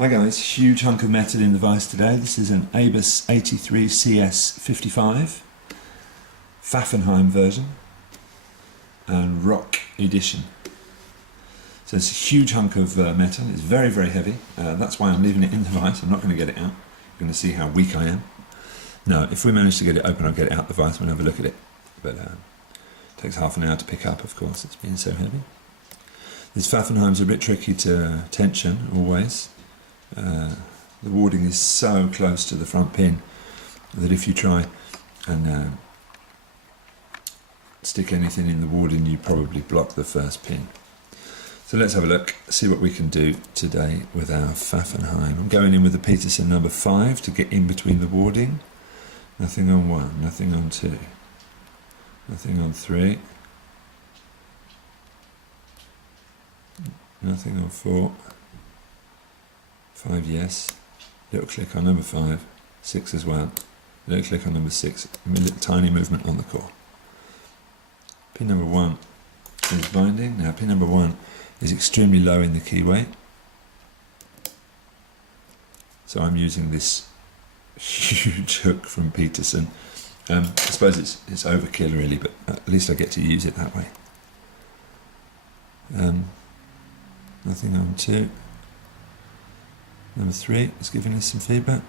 Hi guys, huge hunk of metal in the vise today. This is an ABUS 83CS55 Pfaffenhein version and ROCK edition. So it's a huge hunk of metal. It's very, very heavy. That's why I'm leaving it in the vise. I'm not going to get it out. You're going to see how weak I am. No, if we manage to get it open, I'll get it out the vise and have a look at it. But it takes half an hour to pick up, of course. It's being so heavy. This Pfaffenheim's a bit tricky to tension, always. The warding is so close to the front pin that if you try and stick anything in the warding, you probably block the first pin. So let's have a look, see what we can do today with our Pfaffenheim. I'm going in with the Peterson number 5 to get in between the warding. Nothing on 1, nothing on 2, nothing on 3, nothing on 4. 5, yes. Little click on number 5. 6 as well. Little click on number 6. A little tiny movement on the core. Pin number 1 is binding. Now pin number 1 is extremely low in the keyway. So I'm using this huge hook from Peterson. I suppose it's overkill really, but at least I get to use it that way. Nothing on 2. Number 3 is giving us some feedback.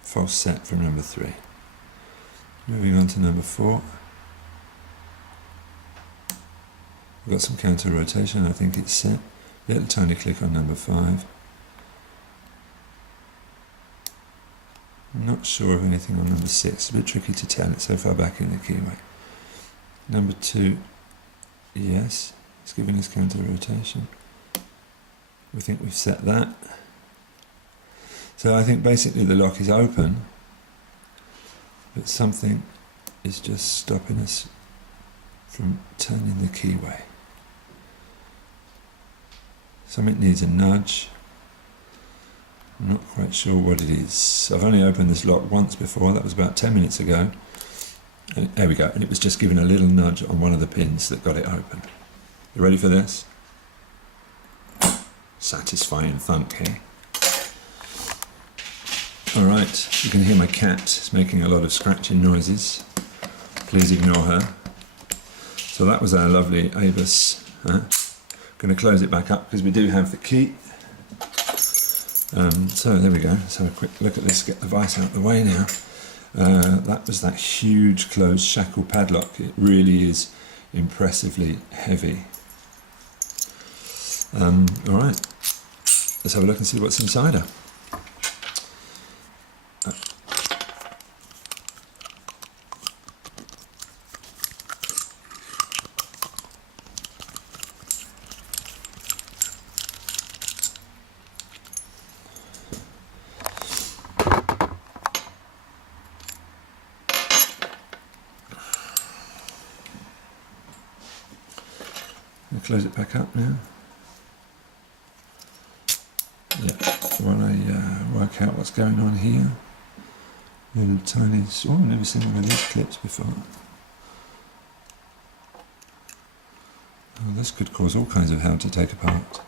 False set from number 3. Moving on to number 4. We've got some counter rotation, I think it's set. Little tiny click on number 5. I'm not sure of anything on number 6, a bit tricky to tell, it's so far back in the keyway. Number 2, yes. It's giving us counter rotation. We think we've set that. So I think basically the lock is open, but something is just stopping us from turning the keyway. Something needs a nudge. I'm not quite sure what it is. I've only opened this lock once before, that was about 10 minutes ago. And there we go, and it was just giving a little nudge on one of the pins that got it open. You ready for this? Satisfying thunk here. Alright, you can hear my cat. It's making a lot of scratching noises. Please ignore her. So that was our lovely ABUS. Going to close it back up because we do have the key. So there we go. Let's have a quick look at this, get the vise out of the way now. That was that huge closed shackle padlock. It really is impressively heavy. Alright, let's have a look and see what's inside her. I'll close it back up now. Yeah, while I work out what's going on here. Little tiny, I've never seen one of these clips before. Oh, this could cause all kinds of hell to take apart.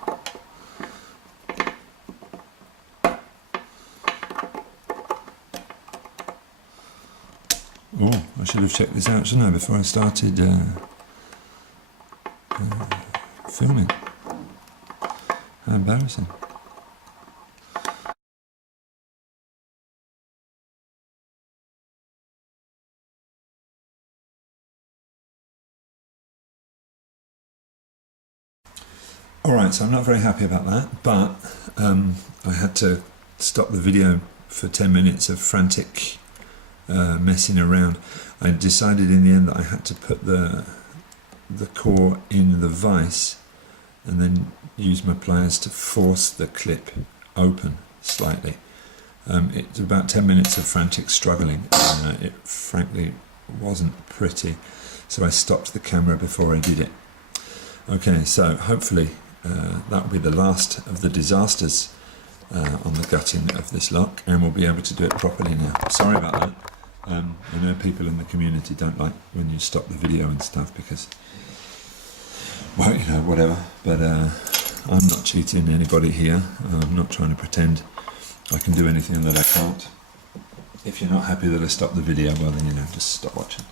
Oh, I should have checked this out, shouldn't I, before I started filming. How embarrassing. Alright, so I'm not very happy about that, but I had to stop the video for 10 minutes of frantic messing around. I decided in the end that I had to put the core in the vise and then use my pliers to force the clip open slightly. It's about 10 minutes of frantic struggling, and it frankly wasn't pretty, so I stopped the camera before I did it. Okay, so hopefully that will be the last of the disasters on the gutting of this lock, and we'll be able to do it properly now. Sorry about that. I know people in the community don't like when you stop the video and stuff because well, you know, whatever. But I'm not cheating anybody here. I'm not trying to pretend I can do anything that I can't. If you're not happy that I stopped the video, well then, you know, just stop watching.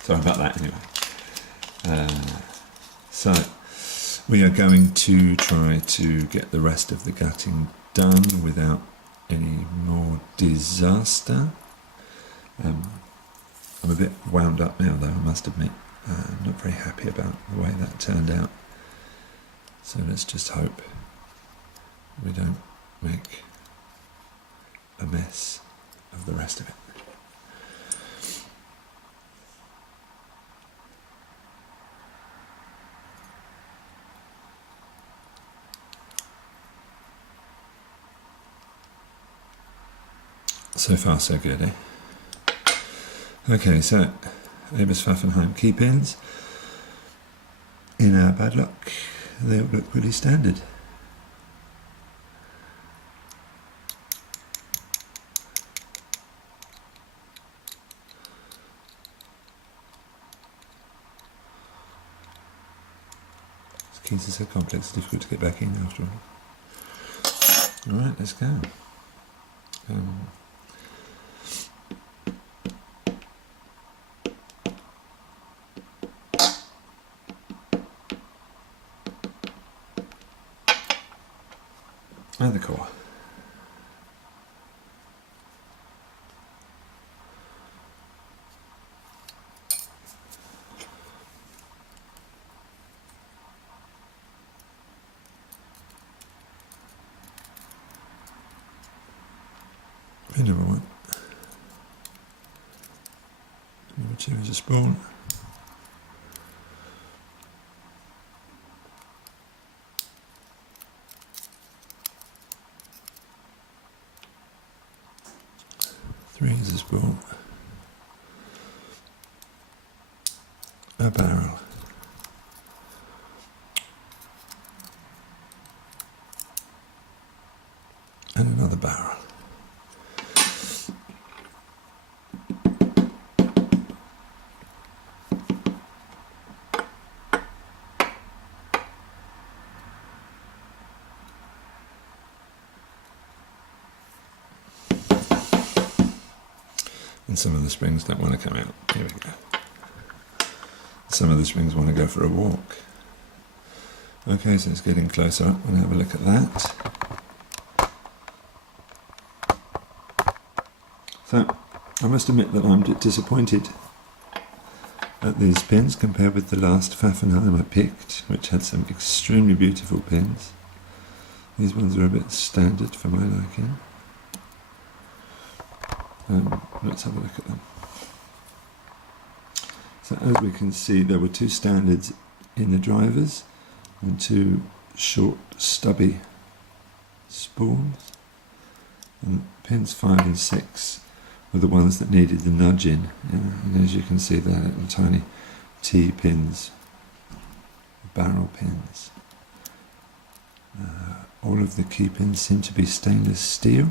Sorry about that anyway. So we are going to try to get the rest of the gutting done without any more disaster. I'm a bit wound up now though, I must admit. I'm not very happy about the way that turned out. So let's just hope we don't make a mess of the rest of it. So far so good, eh? Okay, so ABUS Pfaffenheim key pins in our padlock. They look pretty standard. These keys are so complex, it's difficult to get back in after all. Alright, let's go. And the core. Number one. Number two is a spoon. Three is a spoon. A barrel. And another barrel. And some of the springs don't want to come out. Here we go. Some of the springs want to go for a walk. Okay, so it's getting closer up. We'll have a look at that. So, I must admit that I'm disappointed at these pins compared with the last Pfaffenheim I picked, which had some extremely beautiful pins. These ones are a bit standard for my liking. Let's have a look at them. So as we can see, there were two standards in the drivers and two short stubby spools, and pins 5 and 6 were the ones that needed the nudging, and as you can see, they're little tiny T pins, barrel pins. All of the key pins seem to be stainless steel.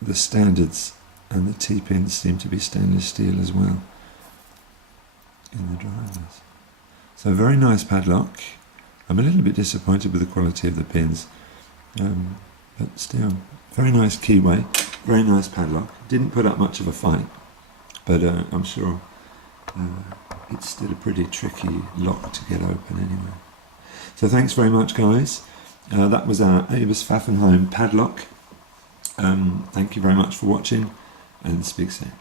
The standards and the T-pins seem to be stainless steel as well in the drivers. So very nice padlock. I'm a little bit disappointed with the quality of the pins, but still, very nice keyway, very nice padlock. Didn't put up much of a fight, but I'm sure it's still a pretty tricky lock to get open anyway. So thanks very much, guys. That was our ABUS Pfaffenheim padlock. Thank you very much for watching, and speak soon.